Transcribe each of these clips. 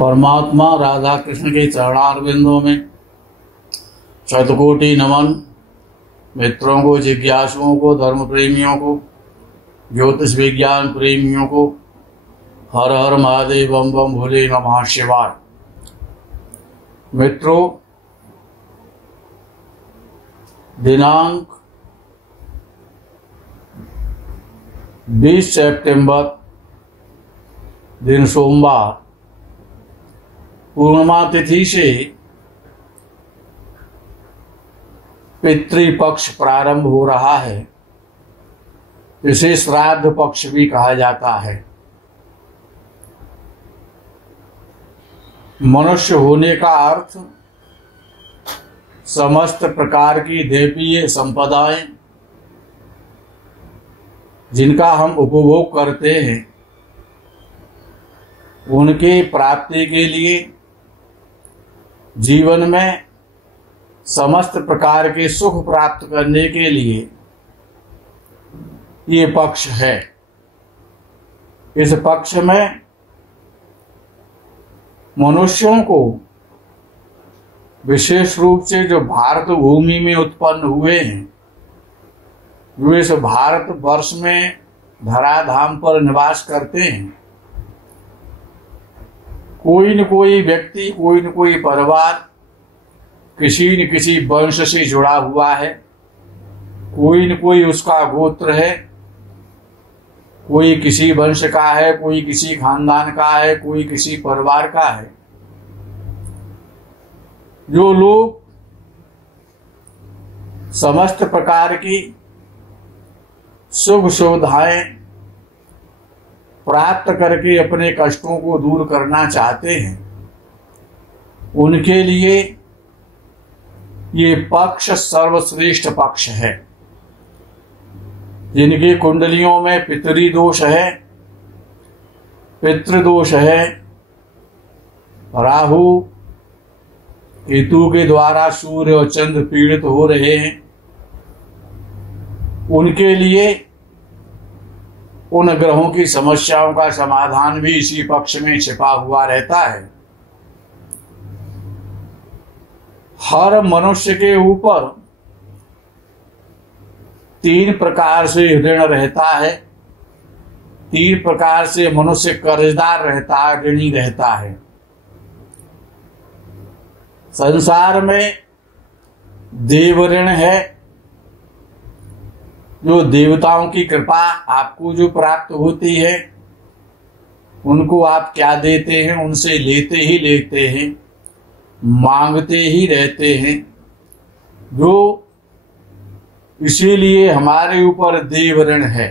परमात्मा राधा कृष्ण के चरणारविंदों में शतकोटि नमन। मित्रों को, जिज्ञासुओं को, धर्म प्रेमियों को, ज्योतिष विज्ञान प्रेमियों को हर हर महादेव, बम बम भोले नमः शिवाय। मित्रों, दिनांक 20 सितंबर दिन सोमवार पूर्णिमा तिथि से पितृपक्ष प्रारंभ हो रहा है। इसे श्राद्ध पक्ष भी कहा जाता है। मनुष्य होने का अर्थ समस्त प्रकार की दैवीय संपदाएं जिनका हम उपभोग करते हैं उनके प्राप्ति के लिए जीवन में समस्त प्रकार के सुख प्राप्त करने के लिए ये पक्ष है। इस पक्ष में मनुष्यों को विशेष रूप से जो भारत भूमि में उत्पन्न हुए हैं, जो इस भारत वर्ष में धराधाम पर निवास करते हैं, कोई न कोई व्यक्ति, कोई न कोई परिवार किसी न किसी वंश से जुड़ा हुआ है। कोई न कोई उसका गोत्र है, कोई किसी वंश का है, कोई किसी खानदान का है, कोई किसी परिवार का है। जो लोग समस्त प्रकार की सुख सुविधाएं प्राप्त करके अपने कष्टों को दूर करना चाहते हैं, उनके लिए ये पक्ष सर्वश्रेष्ठ पक्ष है। जिनकी कुंडलियों में पितृदोष है, पितृदोष है, राहु केतु के द्वारा सूर्य और चंद्र पीड़ित हो रहे हैं, उनके लिए उन ग्रहों की समस्याओं का समाधान भी इसी पक्ष में छिपा हुआ रहता है। हर मनुष्य के ऊपर 3 प्रकार से ऋण रहता है। 3 प्रकार से मनुष्य कर्जदार रहता है, ऋणी रहता है। संसार में देव ऋण है, जो देवताओं की कृपा आपको जो प्राप्त होती है, उनको आप क्या देते हैं, उनसे लेते ही लेते हैं, मांगते ही रहते हैं। जो इसीलिए हमारे ऊपर देव ऋण है।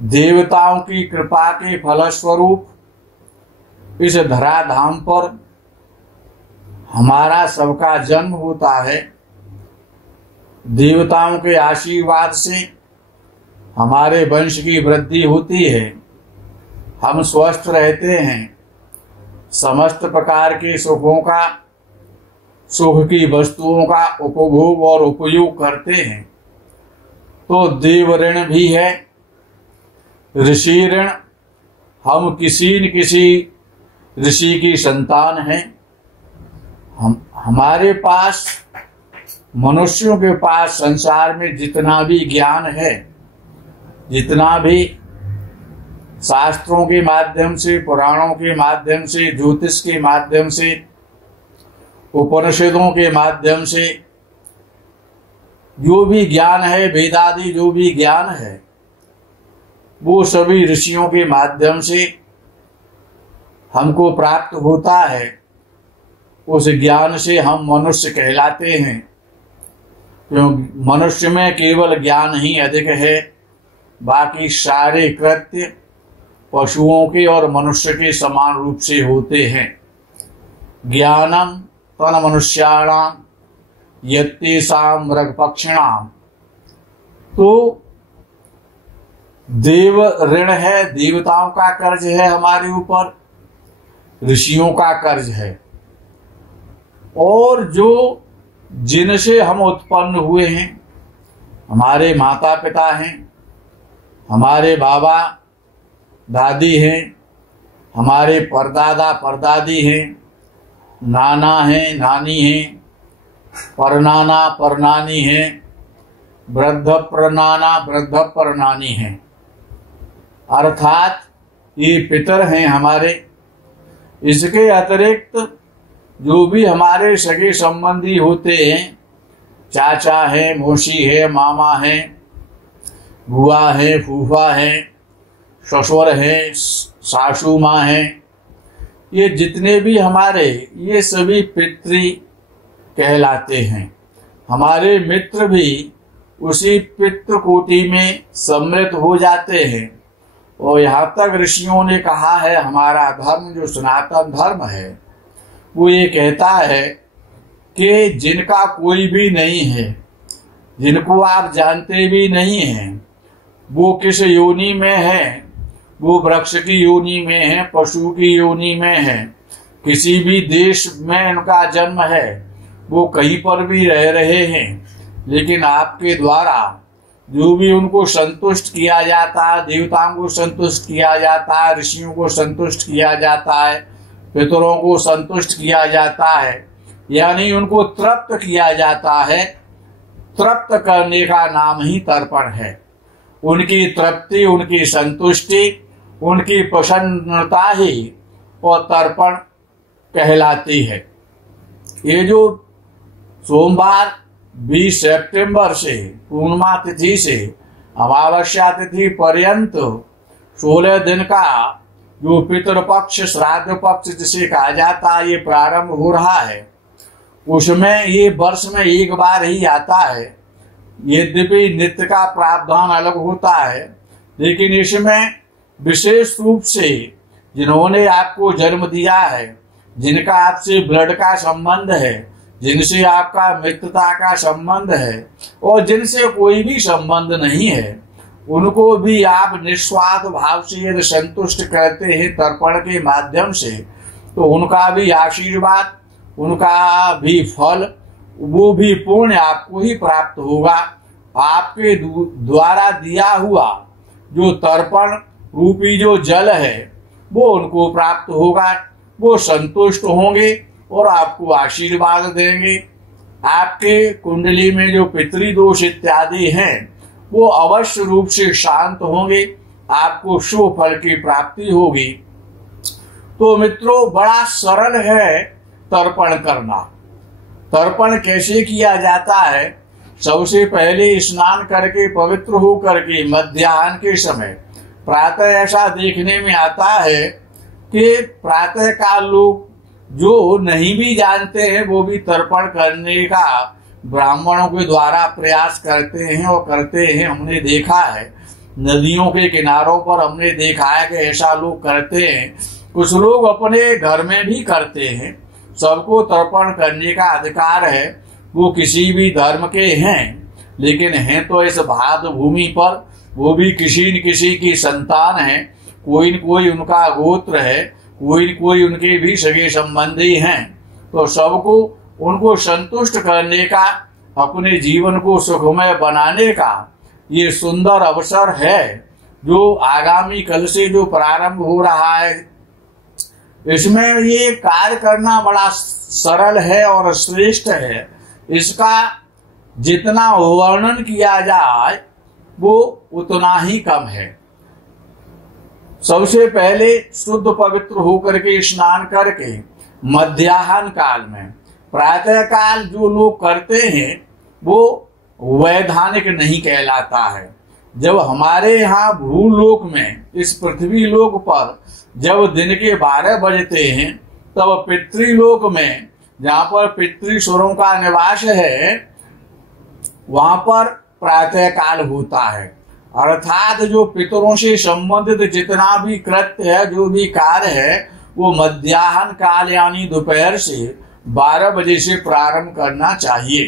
देवताओं की कृपा के फलस्वरूप इस धराधाम पर हमारा सबका जन्म होता है। देवताओं के आशीर्वाद से हमारे वंश की वृद्धि होती है, हम स्वस्थ रहते हैं, समस्त प्रकार के सुखों का, सुख की वस्तुओं का उपभोग और उपयोग करते हैं। तो देव ऋण भी है, ऋषि ऋण। हम किसी न किसी ऋषि की संतान हैं। हमारे पास, मनुष्यों के पास संसार में जितना भी ज्ञान है, जितना भी शास्त्रों के माध्यम से, पुराणों के माध्यम से, ज्योतिष के माध्यम से, उपनिषदों के माध्यम से जो भी ज्ञान है, वेदादि जो भी ज्ञान है, वो सभी ऋषियों के माध्यम से हमको प्राप्त होता है। उस ज्ञान से हम मनुष्य कहलाते हैं। क्योंकि मनुष्य में केवल ज्ञान ही अधिक है, बाकी सारे कृत्य पशुओं के और मनुष्य के समान रूप से होते हैं। ज्ञानम तन मनुष्याणाम यत्तेषां मृगपक्षिणाम। तो देव ऋण है, देवताओं का कर्ज है हमारे ऊपर, ऋषियों का कर्ज है। और जो जिनसे हम उत्पन्न हुए हैं, हमारे माता पिता हैं, हमारे बाबा दादी हैं, हमारे परदादा परदादी हैं, नाना हैं, नानी हैं, परनाना परनानी हैं, वृद्ध प्रनाना वृद्ध परनानी हैं, अर्थात ये पितर हैं हमारे। इसके अतिरिक्त जो भी हमारे सगे संबंधी होते हैं, चाचा है, मौसी है, मामा है, बुआ है, फूफा है, ससुर है, सासू माँ है, ये जितने भी हमारे, ये सभी पितृ कहलाते हैं। हमारे मित्र भी उसी पितृ कोटि में सम्मिलित हो जाते हैं। और यहाँ तक ऋषियों ने कहा है, हमारा धर्म जो सनातन धर्म है वो ये कहता है कि जिनका कोई भी नहीं है, जिनको आप जानते भी नहीं हैं, वो किस योनि में है, वो वृक्ष की योनि में है, पशु की योनि में है, किसी भी देश में उनका जन्म है, वो कहीं पर भी रह रहे हैं, लेकिन आपके द्वारा जो भी उनको संतुष्ट किया जाता है, देवताओं को संतुष्ट किया जाता है, ऋषियों को संतुष्ट किया जाता है, पितरों को संतुष्ट किया जाता है, यानी उनको तृप्त किया जाता है। तृप्त करने का नाम ही तर्पण है। उनकी तृप्ति, उनकी संतुष्टि, उनकी प्रसन्नता ही और तर्पण कहलाती है। ये जो सोमवार 20 सितंबर से पूर्णिमा तिथि से अमावस्या तिथि पर्यंत 16 दिन का जो पितृपक्ष श्राद्ध पक्ष जिसे कहा जाता है, ये प्रारंभ हो रहा है। उसमें ये वर्ष में एक बार ही आता है। यद्यपि नित्य का प्रावधान अलग होता है, लेकिन इसमें विशेष रूप से जिन्होंने आपको जन्म दिया है, जिनका आपसे ब्लड का संबंध है, जिनसे आपका मित्रता का संबंध है और जिनसे कोई भी संबंध नहीं है, उनको भी आप निस्वार्थ भाव से यदि संतुष्ट करते हैं तर्पण के माध्यम से, तो उनका भी आशीर्वाद, उनका भी फल, वो भी पुण्य आपको ही प्राप्त होगा। आपके द्वारा दिया हुआ जो तर्पण रूपी जो जल है वो उनको प्राप्त होगा। वो संतुष्ट होंगे और आपको आशीर्वाद देंगे। आपके कुंडली में जो पितृदोष इत्यादि हैं वो अवश्य रूप से शांत होंगे, आपको शुभ फल की प्राप्ति होगी। तो मित्रों, बड़ा सरल है तर्पण करना। तर्पण कैसे किया जाता है? सबसे पहले स्नान करके पवित्र होकर के मध्याह्न के समय, प्रातः ऐसा देखने में आता है कि प्रातः काल लोग जो नहीं भी जानते हैं वो भी तर्पण करने का ब्राह्मणों के द्वारा प्रयास करते हैं और करते हैं। हमने देखा है नदियों के किनारों पर, हमने देखा है कि ऐसा लोग करते हैं। कुछ लोग अपने घर में भी करते हैं। सबको तर्पण करने का अधिकार है, वो किसी भी धर्म के हैं, लेकिन हैं तो इस भारत भूमि पर, वो भी किसी न किसी की संतान है, कोई न कोई उनका गोत्र है, कोई न कोई उनके भी सगे संबंधी हैं। तो सबको उनको संतुष्ट करने का, अपने जीवन को सुखमय बनाने का ये सुंदर अवसर है जो आगामी कल से जो प्रारंभ हो रहा है। इसमें ये कार्य करना बड़ा सरल है और श्रेष्ठ है। इसका जितना वर्णन किया जाए वो उतना ही कम है। सबसे पहले शुद्ध पवित्र होकर के स्नान करके मध्याह्न काल में, प्रातः काल जो लोग करते हैं वो वैधानिक नहीं कहलाता है। जब हमारे यहाँ भूलोक में, इस पृथ्वी लोक पर जब दिन के 12 बजते हैं, तब पितृलोक में जहाँ पर पितृस्वरों का निवास है वहां पर प्रातः काल होता है। अर्थात जो पितरों से संबंधित जितना भी कृत्य है, जो भी कार्य है, वो मध्याह्न काल यानी दोपहर से 12 बजे से प्रारंभ करना चाहिए।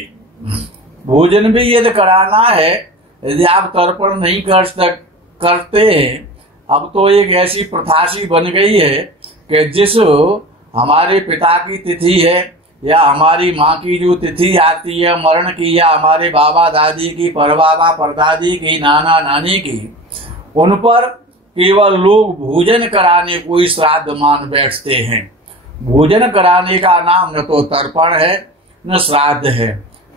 भोजन भी यदि कराना है, यदि आप तर्पण नहीं करते हैं, अब तो एक ऐसी प्रथा सी बन गई है कि जिस हमारे पिता की तिथि है या हमारी माँ की जो तिथि आती है मरण की, या हमारे बाबा दादी की, परबाबा परदादी की, नाना नानी की, उन पर केवल लोग भोजन कराने को ही श्राद्ध मान बैठते हैं। भोजन कराने का नाम न तो तर्पण है न श्राद्ध है।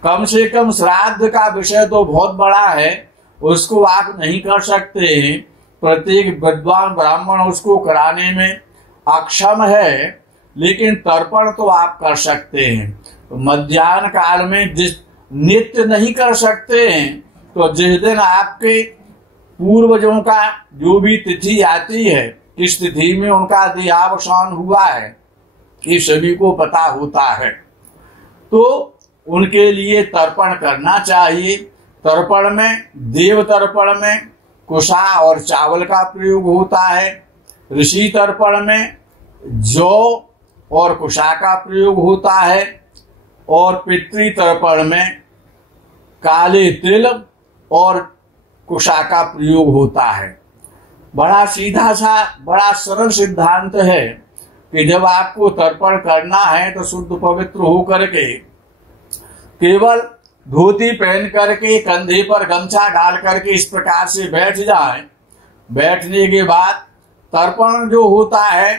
कम से कम श्राद्ध का विषय तो बहुत बड़ा है, उसको आप नहीं कर सकते हैं। प्रत्येक विद्वान ब्राह्मण उसको कराने में अक्षम है, लेकिन तर्पण तो आप कर सकते हैं। मध्याह्न काल में जिस नित्य नहीं कर सकते हैं, तो जिस दिन आपके पूर्वजों का जो भी तिथि आती है, किस तिथि में उनका देहावसान हुआ है, ये सभी को पता होता है, तो उनके लिए तर्पण करना चाहिए। तर्पण में, देव तर्पण में कुशा और चावल का प्रयोग होता है। ऋषि तर्पण में जौ और कुशा का प्रयोग होता है, और पितृ तर्पण में काले तिल और कुशा का प्रयोग होता है। बड़ा सीधा सा, बड़ा सरल सिद्धांत है कि जब आपको तर्पण करना है तो शुद्ध पवित्र होकर के केवल धोती पहन करके कंधे पर गमछा डाल करके इस प्रकार से बैठ जाएं। बैठने के बाद तर्पण जो होता है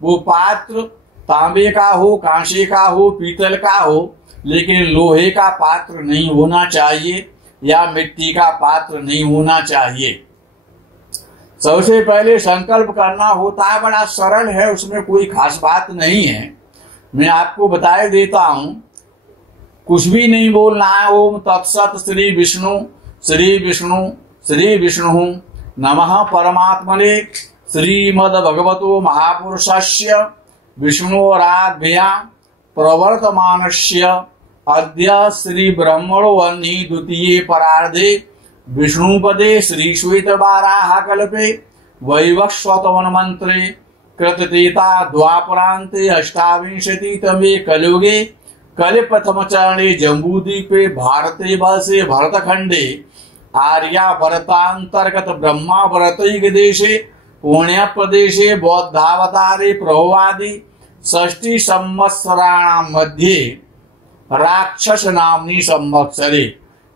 वो पात्र तांबे का हो, कांसे का हो, पीतल का हो, लेकिन लोहे का पात्र नहीं होना चाहिए या मिट्टी का पात्र नहीं होना चाहिए। सबसे पहले संकल्प करना होता है, बड़ा सरल है, उसमें कोई खास बात नहीं है। मैं आपको बताए देता हूं, कुछ भी नहीं बोलना है। ओम तत्सत श्री विष्णु श्री विष्णु श्री विष्णु नमः परमात्मने श्रीमद् भगवतो महापुरुषस्य विष्णोराध्या प्रवर्तमानस्य अद्य श्री ब्रह्मणो वह्नि द्वितीये परार्धे विष्णुपदे श्री श्वेत वाराह कल्पे वैवस्वत मंत्रे कृततेता द्वापरांते अष्टाविंशतितमे कलयुगे कलि प्रथम चरणे जम्बूद्वीपे भारते वर्षे भरतखंडे आर्या भरतांतर्गत ब्रह्मा भरतैक देशे पुण्य प्रदेशे बौद्धावतारे प्रभवादि षष्टि संवत्सराणाम मध्ये राक्षस नामनी संवत्सरे।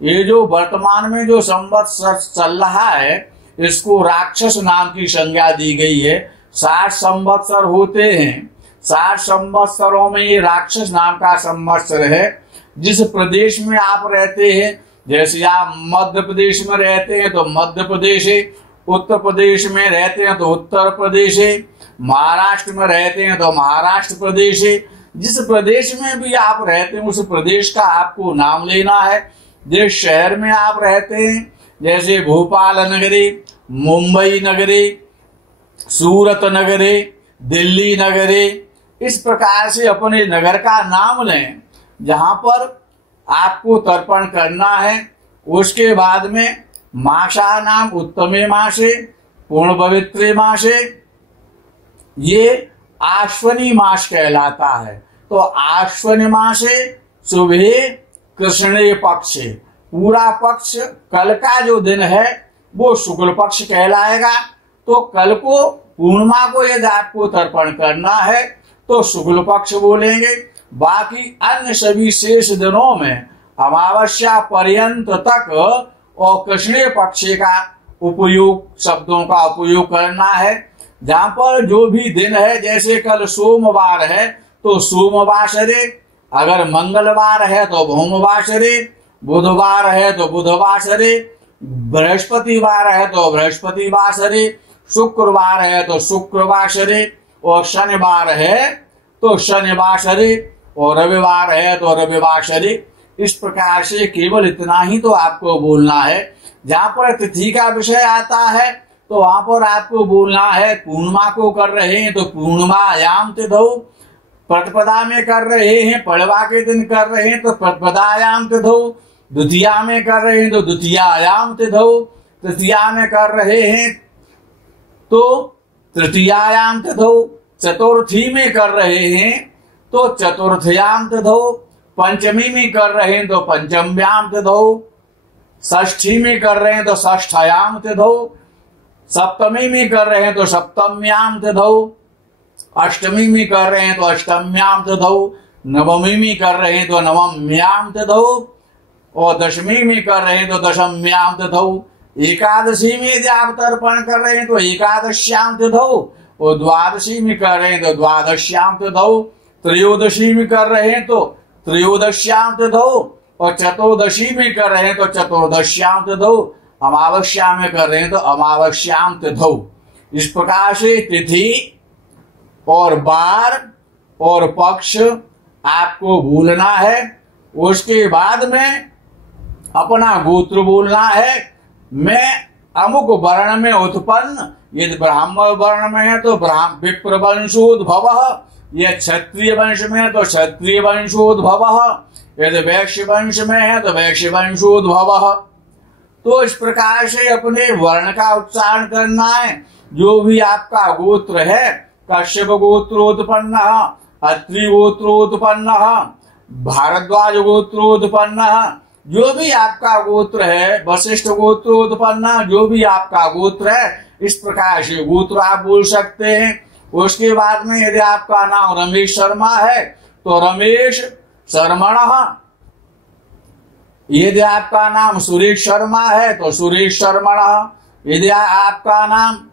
ये जो वर्तमान में जो संवत्सर चल रहा है, इसको राक्षस नाम की संज्ञा दी गई है। 60 संवत्सर होते हैं, 60 संवत्सरों में ये राक्षस नाम का संवत्सर है। जिस प्रदेश में आप रहते हैं, जैसे आप मध्य प्रदेश में रहते हैं तो मध्य प्रदेश है, उत्तर प्रदेश में रहते हैं तो उत्तर प्रदेश है, महाराष्ट्र में रहते हैं तो महाराष्ट्र प्रदेश है। जिस प्रदेश में भी आप रहते हैं उस प्रदेश का आपको नाम लेना है। जिस शहर में आप रहते हैं, जैसे भोपाल नगरी, मुंबई नगरी, सूरत नगरी, दिल्ली नगरी, इस प्रकार से अपने नगर का नाम लें जहां पर आपको तर्पण करना है। उसके बाद में मासा नाम उत्तमे मासे पूर्ण पवित्रे मासे, ये आश्वनी मास कहलाता है। तो आश्वनी मासे सुबह कृष्णे पक्ष, पूरा पक्ष, कल का जो दिन है वो शुक्ल पक्ष कहलाएगा। तो कल को पूर्णिमा को यदि आपको तर्पण करना है तो शुक्ल पक्ष बोलेंगे। बाकी अन्य सभी शेष दिनों में अमावस्या पर्यंत तक और कृष्ण पक्ष का उपयोग, शब्दों का उपयोग करना है। जहां पर जो भी दिन है, जैसे कल सोमवार है तो सोमवासरे, अगर मंगलवार है तो भौमवासरे, बुधवार है तो बुधवासरे, बृहस्पतिवार है तो बृहस्पतिवासरे, शुक्रवार है तो शुक्रवासरे, और शनिवार है तो शनिवासरे, और रविवार है तो रविवासरे। इस प्रकार से केवल इतना ही तो आपको बोलना है। जहां पर तिथि का विषय आता है तो वहां पर आपको बोलना है, पूर्णिमा को कर रहे हैं तो पूर्णिमायाम तिथौ, प्रतिपदा में कर रहे हैं, पड़वा के दिन कर रहे हैं तो प्रतिपदायाम तिथौ, द्वितीया में कर रहे हैं तो द्वितीयायाम तिथौ, तृतीया में कर रहे हैं तो तृतीयायाम तिथौ, चतुर्थी में कर रहे हैं तो चतुर्थयाम तिथौ, पंचमी में कर रहे हैं तो पंचम्याम तिथौ, षष्ठी में कर रहे हैं तो षष्ठयाम तिथौ, सप्तमी में कर रहे हैं तो सप्तम्याम तिथौ, अष्टमी में कर रहे हैं तो अष्टम्याम तिथौ, नवमी में कर रहे हैं तो नवम्याम तिथौ, और दशमी में कर रहे हैं तो दशम्याम तिथौ। एकादशी में यदि आप तर्पण कर रहे हैं तो एकादश्याम तिथौ, और द्वादशी में कर रहे हैं तो द्वादश्याम तिथौ, त्रयोदशी में कर रहे हैं तो त्रयोदश्याम तिथौ, और चतुर्दशी में कर रहे हैं तो चतुर्दश्याम तिथौ, अमावस्या में कर रहे हैं तो अमावस्याम तिथौ। इस प्रकार से तिथि और बार और पक्ष आपको भूलना है। उसके बाद में अपना गोत्र बोलना है। मैं अमुक वर्ण में उत्पन्न, यदि ब्राह्मण वर्ण में है तो विप्र वंशोद्भव, यदि क्षत्रिय वंश में है तो क्षत्रिय वंशोद्भव, यदि वैश्य वंश में है तो वैश्य वंशोद्भव। तो इस प्रकार से अपने वर्ण का उच्चारण करना है। जो भी आपका गोत्र है, कश्यप गोत्रोत्पन्न, अत्रि गोत्रोत्पन्न, भारद्वाज गोत्रोत्पन्न, जो भी आपका गोत्र है, वशिष्ठ गोत्रोत्पन्न, जो भी आपका गोत्र है, इस प्रकार से गोत्र आप बोल सकते हैं। उसके बाद में यदि आपका नाम रमेश शर्मा है तो रमेश शर्मण, यदि आपका नाम सुरेश शर्मा है तो सुरेश शर्मण, यदि आपका नाम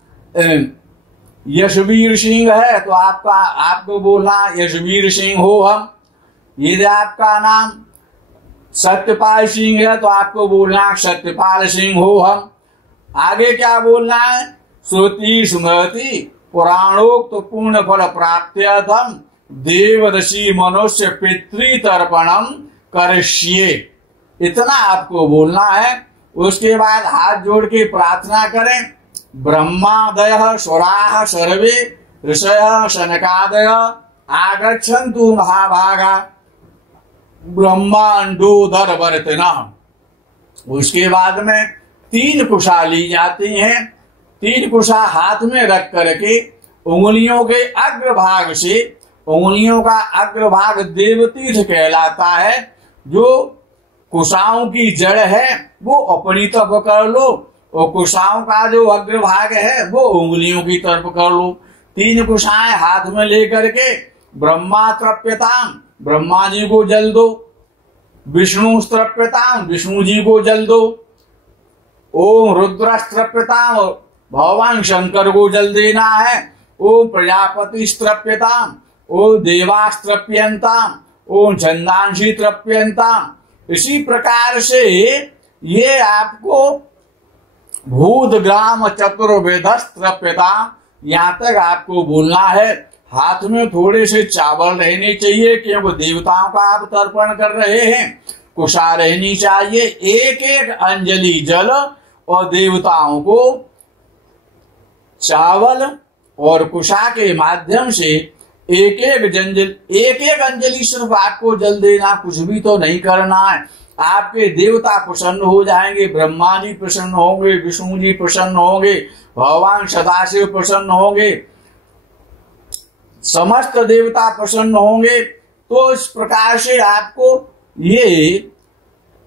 यशवीर सिंह है तो आपको बोलना यशवीर सिंह हो हम। यदि आपका नाम सत्यपाल सिंह है तो आपको बोलना सत्यपाल सिंह हो हम। आगे क्या बोलना है? श्रुति स्मृति पुराणोक्त पूर्ण फल प्राप्त्यर्थम देवदशी मनुष्य पितृतर्पणम करिष्ये, इतना आपको बोलना है। उसके बाद हाथ जोड़ के प्रार्थना करें। ब्रह्मादयः सुराः सर्वे ऋषयः शनकादयः आगच्छन्तु महाभागा ब्रह्मांडोदरवर्तिनः। उसके बाद में 3 कुशा ली जाती हैं। 3 कुशा हाथ में रख करके उंगलियों के अग्रभाग से, उंगलियों का अग्रभाग देवतीर्थ कहलाता है। जो कुशाओं की जड़ है वो अपनी तरफ कर लो, और कुशाओं का जो अग्रभाग है वो उंगलियों की तरफ कर लो। 3 कुशाएं हाथ में लेकर के ब्रह्मा तृप्यताम, ब्रह्मा जी को जल दो। विष्णु तृप्यताम, विष्णु जी को जल दो। ओम रुद्र तृप्यताम, भगवान शंकर को जल देना है। ओम प्रजापति तृप्यताम, ओम देवास तृप्यंताम, ओम छंदांशी तृप्यंताम। इसी प्रकार से ये आपको भूत ग्राम चतुर्वेदस्त्रप्यताम, यहाँ तक आपको बोलना है। हाथ में थोड़े से चावल रहने चाहिए क्योंकि देवताओं का आप तर्पण कर रहे हैं। कुशा रहनी चाहिए, 1-1 अंजलि जल, और देवताओं को चावल और कुशा के माध्यम से 1-1 अंजलि सिर्फ आपको जल देना, कुछ भी तो नहीं करना है। आपके देवता प्रसन्न हो जाएंगे। ब्रह्मा जी प्रसन्न होंगे, विष्णु जी प्रसन्न होंगे, भगवान सदाशिव प्रसन्न होंगे, समस्त देवता प्रसन्न होंगे। तो इस प्रकार से आपको ये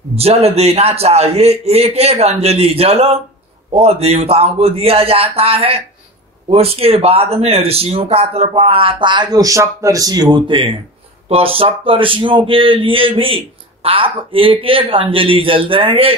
जल देना चाहिए। 1-1 अंजलि जल और देवताओं को दिया जाता है। उसके बाद में ऋषियों का तर्पण आता है, जो सप्तऋषि होते हैं। तो सप्तऋषियों के लिए भी आप 1-1 अंजलि जल देंगे।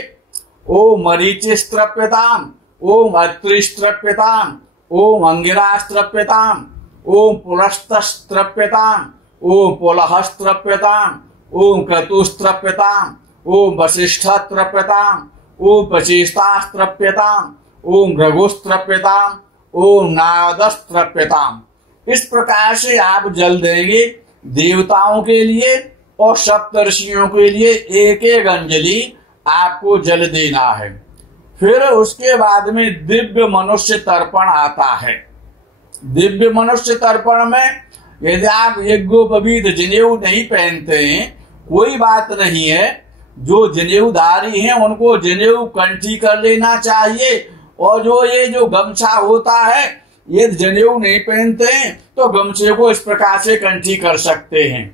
ओम मरीचिस्तृप्यताम, ओम अत्रिस्तृप्यताम, ओम अंगिरास्तृप्यताम, ओम पुलस्तस्तृप्यताम, ओम पुलहस्तृप्यताम, ओम क्रतुस्तृप्यताम, ओम वसिष्ठस्तृप्यताम, ओम वशिष्ठास्तृप्यताम, ओम भृगुस्तृप्यताम, ओम नारदस्तृप्यताम। इस प्रकार से आप जल देंगे। देवताओं के लिए और सप्तऋषियों के लिए 1-1 अंजलि आपको जल देना है। फिर उसके बाद में दिव्य मनुष्य तर्पण आता है। दिव्य मनुष्य तर्पण में यदि आप यज्ञोपवीत जनेऊ नहीं पहनते हैं, कोई बात नहीं है। जो जनेऊधारी हैं उनको जनेऊ कंठी कर लेना चाहिए। और जो गमछा होता है, ये जनेऊ नहीं पहनते हैं तो गमछे को इस प्रकार से कंठी कर सकते हैं।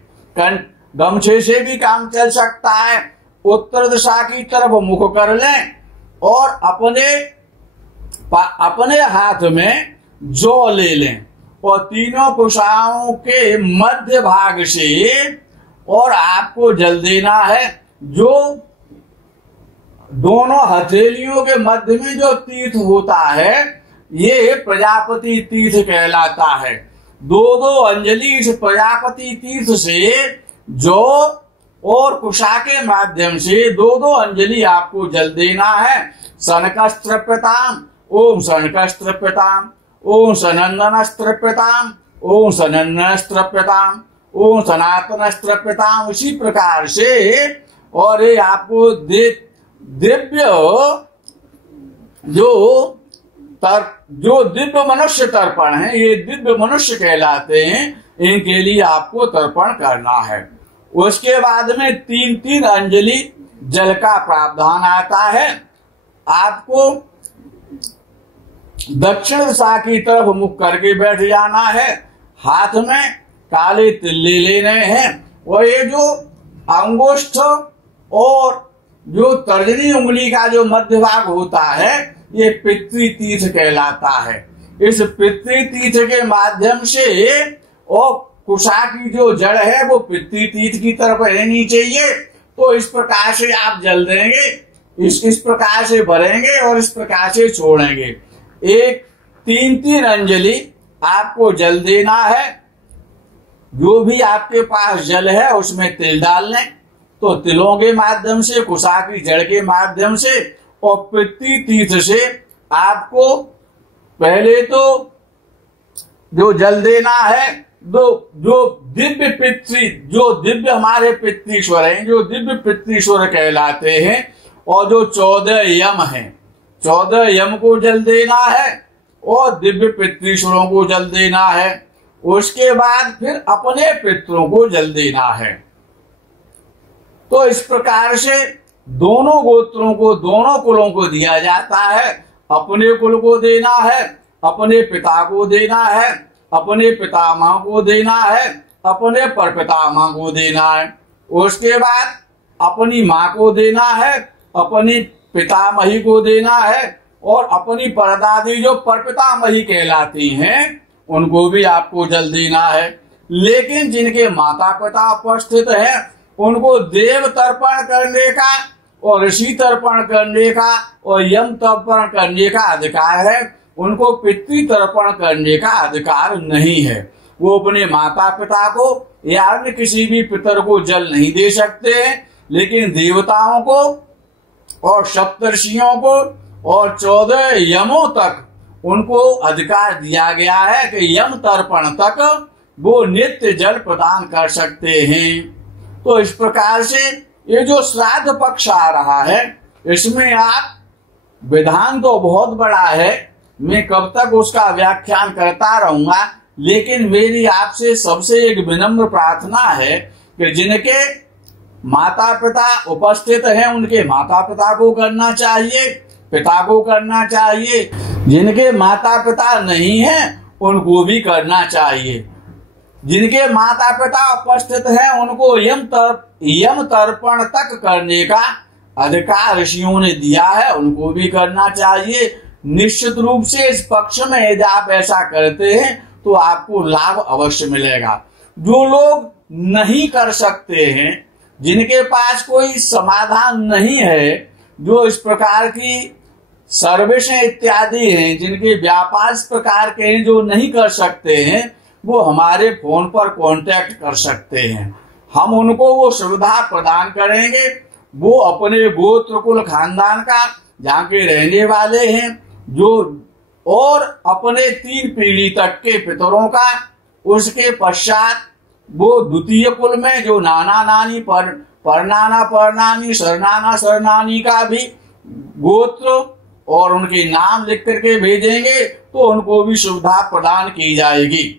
गमछे से भी काम चल सकता है। उत्तर दिशा की तरफ मुख कर लें और अपने हाथ में जौ ले लें, और तीनों कुशाओं के मध्य भाग से और आपको जल देना है। जो दोनों हथेलियों के मध्य में जो तीर्थ होता है ये प्रजापति तीर्थ कहलाता है। दो दो अंजलि इस प्रजापति तीर्थ से जौ और कुशा के माध्यम से दो दो अंजलि आपको जल देना है। सनकस्तृप्यताम ओम सनकस्तृप्यताम, ओम सनंदनस्तृप्यताम, ओम सनंदनस्तृप्यताम, ओम सनातनस्तृप्यताम। इसी प्रकार से और ये आपको दिव्य जो दिव्य मनुष्य तर्पण है, ये दिव्य मनुष्य कहलाते हैं, इनके लिए आपको तर्पण करना है। उसके बाद में 3-3 अंजलि जल का प्रावधान आता है। आपको दक्षिण दिशा की तरफ मुख करके बैठ जाना है। हाथ में काले तिल्ले लेने हैं और ये जो अंगुष्ठ और जो तर्जनी उंगली का जो मध्य भाग होता है ये पितृ तीर्थ कहलाता है। इस पितृ तीर्थ के माध्यम से और कुशा की जो जड़ है वो पितृ तीर्थ की तरफ रहनी चाहिए। तो इस प्रकार से आप जल देंगे, इस प्रकार से भरेंगे और इस प्रकार से छोड़ेंगे। एक 3-3 अंजलि आपको जल देना है। जो भी आपके पास जल है उसमें तिल डाल लें, तो तिलों के माध्यम से, कुशा की जड़ के माध्यम से और पितृ तीर्थ से आपको पहले तो जो जल देना है, जो दिव्य पितृ, जो दिव्य हमारे पितृश्वर हैं, जो दिव्य पितृश्वर कहलाते हैं, और जो 14 यम हैं, 14 यम को जल देना है और दिव्य पितृश्वरों को जल देना है। उसके बाद फिर अपने पितरों को जल देना है। तो इस प्रकार से दोनों गोत्रों को, दोनों कुलों को दिया जाता है। अपने कुल को देना है, अपने पिता को देना है, अपने पितामह को देना है, अपने परपितामह को देना है। उसके बाद अपनी माँ को देना है, अपनी पितामही को देना है और अपनी परदादी जो परपितामही कहलाती हैं उनको भी आपको जल देना है। लेकिन जिनके माता पिता उपस्थित हैं उनको देव तर्पण करने का और ऋषि तर्पण करने का और यम तर्पण करने का अधिकार है, उनको पितृ तर्पण करने का अधिकार नहीं है। वो अपने माता पिता को या अन्य किसी भी पितर को जल नहीं दे सकते हैं, लेकिन देवताओं को और सप्तर्षियों को और 14 यमों तक उनको अधिकार दिया गया है कि यम तर्पण तक वो नित्य जल प्रदान कर सकते हैं। तो इस प्रकार से ये जो श्राद्ध पक्ष आ रहा है इसमें आप, विधान तो बहुत बड़ा है, मैं कब तक उसका व्याख्यान करता रहूंगा, लेकिन मेरी आपसे सबसे एक विनम्र प्रार्थना है कि जिनके माता पिता उपस्थित हैं उनके माता पिता को करना चाहिए, पिता को करना चाहिए। जिनके माता पिता नहीं हैं उनको भी करना चाहिए। जिनके माता पिता उपस्थित हैं उनको यम तर्पण तक करने का अधिकार ऋषियों ने दिया है, उनको भी करना चाहिए। निश्चित रूप से इस पक्ष में यदि आप ऐसा करते हैं तो आपको लाभ अवश्य मिलेगा। जो लोग नहीं कर सकते हैं, जिनके पास कोई समाधान नहीं है, जो इस प्रकार की सर्विसें इत्यादि हैं, जिनके व्यापार इस प्रकार के हैं, जो नहीं कर सकते हैं, वो हमारे फोन पर कांटेक्ट कर सकते हैं। हम उनको वो सुविधा प्रदान करेंगे। वो अपने गोत्र कुल खानदान का जहाँ के रहने वाले हैं, जो और अपने 3 पीढ़ी तक के पितरों का, उसके पश्चात वो द्वितीय कुल में जो नाना नानी परनाना परनानी सरनाना सरनानी का भी गोत्र और उनके नाम लिख करके भेजेंगे तो उनको भी सुविधा प्रदान की जाएगी।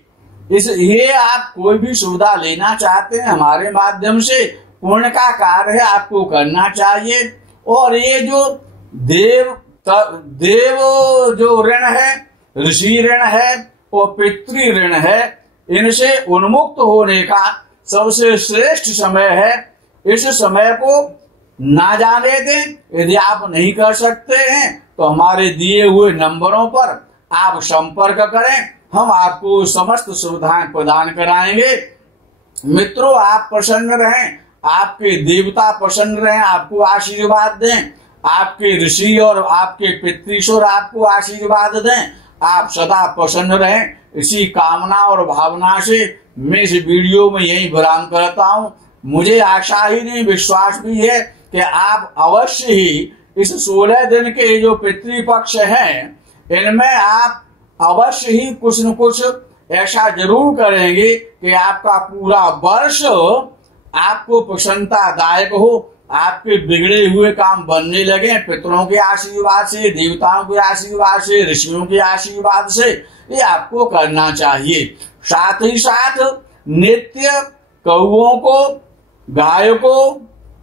ये आप कोई भी सुविधा लेना चाहते हैं हमारे माध्यम से, पुण्य का कार्य है, आपको करना चाहिए। और ये जो देव जो ऋण है, ऋषि ऋण है और पितृ ऋण है, इनसे उन्मुक्त होने का सबसे श्रेष्ठ समय है। इस समय को ना जाने दें। यदि आप नहीं कर सकते हैं तो हमारे दिए हुए नंबरों पर आप संपर्क करें, हम आपको समस्त सुविधाएं प्रदान कराएंगे। मित्रों, आप प्रसन्न रहें, आपके देवता प्रसन्न रहें, आपको आशीर्वाद दें। आपके ऋषि और आपके पितृश्वर आपको आशीर्वाद दें, आप सदा प्रसन्न रहें। इसी कामना और भावना से मैं इस वीडियो में यही विराम करता हूं। मुझे आशा ही नहीं, विश्वास भी है कि आप अवश्य ही इस 16 दिन के जो पितृपक्ष हैं इनमें आप अवश्य ही कुछ न कुछ ऐसा जरूर करेंगे कि आपका पूरा वर्ष आपको प्रसन्नतादायक हो, आपके बिगड़े हुए काम बनने लगे। पितरों के आशीर्वाद से, देवताओं के आशीर्वाद से, ऋषियों के आशीर्वाद से ये आपको करना चाहिए। साथ ही साथ नित्य कौओं को, गायों को,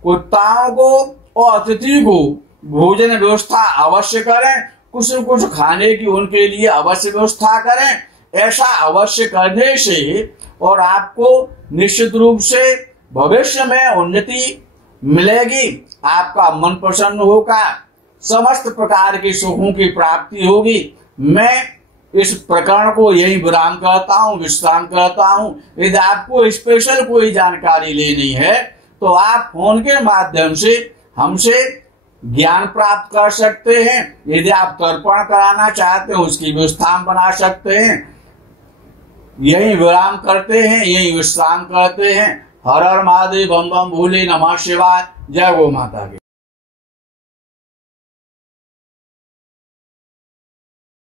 कुत्ताओं को और अतिथि को भोजन व्यवस्था अवश्य करें। कुछ न कुछ खाने की उनके लिए अवश्य व्यवस्था करें। ऐसा अवश्य करने से और आपको निश्चित रूप से भविष्य में उन्नति मिलेगी, आपका मन प्रसन्न होगा, समस्त प्रकार के सुखों की प्राप्ति होगी। मैं इस प्रकरण को यही विराम करता हूँ, विश्राम करता हूँ। यदि आपको स्पेशल कोई जानकारी लेनी है तो आप फोन के माध्यम से हमसे ज्ञान प्राप्त कर सकते हैं। यदि आप तर्पण कराना चाहते हैं उसकी व्यवस्था हम बना सकते हैं। यही विराम करते हैं, यही विश्राम करते हैं। हर हर महादेव, बम बम भोले, नमः शिवाय। जय गौ माता की।